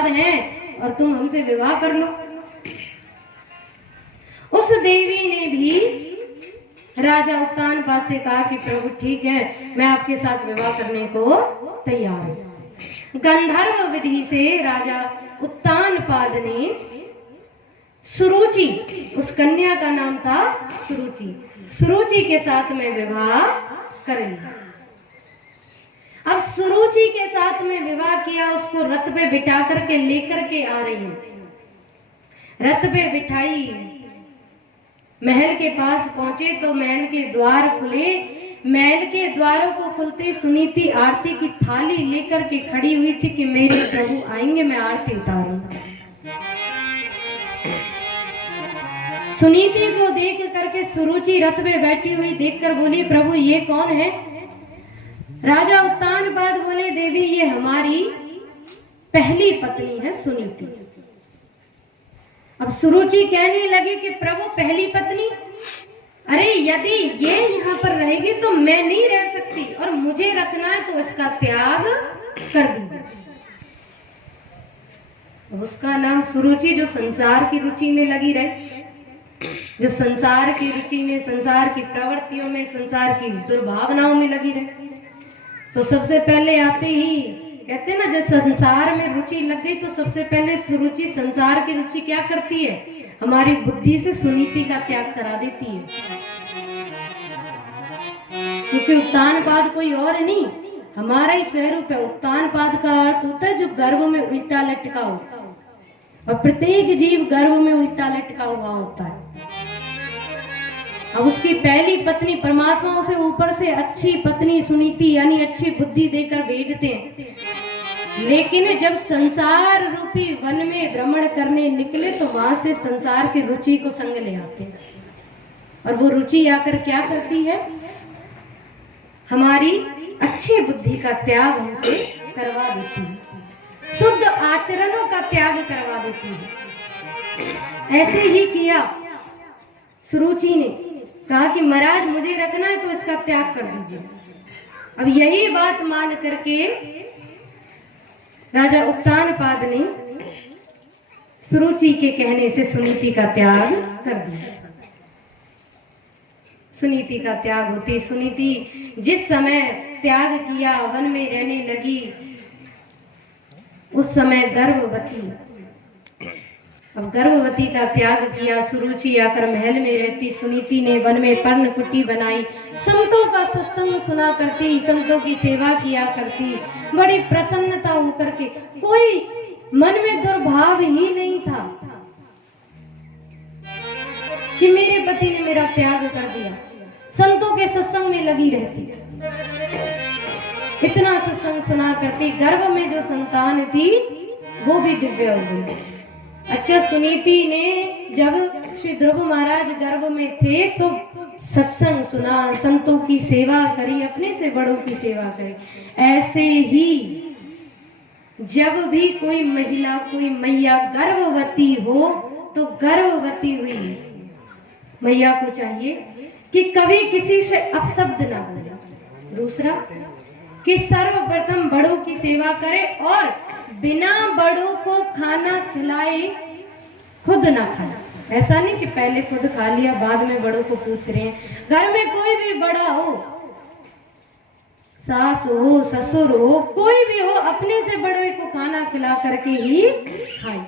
पाद हैं और तुम हमसे विवाह कर लो। उस देवी ने भी राजा उत्तानपाद से कहा कि प्रभु ठीक है, मैं आपके साथ विवाह करने को तैयार हूं। गंधर्व विधि से राजा उत्तानपाद ने सुरुचि, उस कन्या का नाम था सुरुचि, सुरुचि के साथ में विवाह कर लिया। अब सुरुचि के साथ में विवाह किया, उसको रथ पे बिठा करके लेकर के आ रही है। रथ पे बिठाई, महल के पास पहुंचे तो महल के द्वार खुले। महल के द्वारों को खुलते सुनीति आरती की थाली लेकर के खड़ी हुई थी कि मेरे प्रभु आएंगे, मैं आरती उतारूंगा। सुनीति को देख करके सुरुचि रथ में बैठी हुई देखकर बोली, प्रभु ये कौन है? राजा उत्तानपाद बोले, देवी ये हमारी पहली पत्नी है सुनीति। अब सुरुचि कहने लगी कि प्रभु पहली पत्नी, अरे यदि ये यहाँ पर रहेगी तो मैं नहीं रह सकती और मुझे रखना है तो इसका त्याग कर दीजिए। उसका नाम सुरुचि, जो संसार की रुचि में लगी रहे, जो संसार की रुचि में, संसार की प्रवृत्तियों में, संसार की दुर्भावनाओं में लगी रहे। तो सबसे पहले आते ही कहते ना, जब संसार में रुचि लग गई तो सबसे पहले सुरुचि, संसार की रुचि क्या करती है? हमारी बुद्धि से सुनीति का त्याग करा देती है। क्योंकि उत्तानपाद कोई और नहीं, हमारा ही स्वरूप है। उत्तानपाद का अर्थ होता है जो गर्भ में उल्टा लटका हो, और प्रत्येक जीव गर्भ में उल्टा लटका हुआ होता है। अब उसकी पहली पत्नी परमात्मा उसे ऊपर से अच्छी पत्नी सुनीति यानी अच्छी बुद्धि देकर भेजते हैं, लेकिन जब संसार रूपी वन में भ्रमण करने निकले तो वहां से संसार की रुचि को संग ले आते हैं। और वो रुचि आकर क्या करती है? हमारी अच्छी बुद्धि का त्याग हमसे करवा देती है, शुद्ध आचरणों का त्याग करवा देती है। ऐसे ही किया सुरुचि ने, कहा कि महाराज मुझे रखना है तो इसका त्याग कर दीजिए। अब यही बात मान करके राजा उत्तानपाद ने सुरुचि के कहने से सुनीति का त्याग कर दिया। सुनीति का त्याग होती, सुनीति जिस समय त्याग किया, वन में रहने लगी, उस समय गर्भवती। अब गर्भवती का त्याग किया, सुरुचि आकर महल में रहती, सुनीति ने वन में पर्णकुटी बनाई, संतों का सत्संग सुना करती, संतों की सेवा किया करती, बड़ी प्रसन्नता होकर के, कोई मन में दुर्भाव ही नहीं था कि मेरे पति ने मेरा त्याग कर दिया। संतों के सत्संग में लगी रहती, इतना सत्संग सुना करती। गर्भ में जो संतान थी वो भी दिव्य हो गई। अच्छा, सुनीति ने जब श्री ध्रुव महाराज गर्भ में थे तो सत्संग सुना, संतों की सेवा करी, अपने से बड़ों की सेवा करी। ऐसे ही जब भी कोई महिला, कोई मैया गर्भवती हो तो गर्भवती हुई मैया को चाहिए कि कभी किसी से अपशब्द ना बोले। दूसरा कि सर्वप्रथम बड़ों की सेवा करे और बिना बड़ों को खाना खिलाए खुद ना खाए। ऐसा नहीं कि पहले खुद खा लिया बाद में बड़ों को पूछ रहे हैं। घर में कोई भी बड़ा हो, सास हो, ससुर हो, कोई भी हो, अपने से बड़ों को खाना खिला करके ही खाए।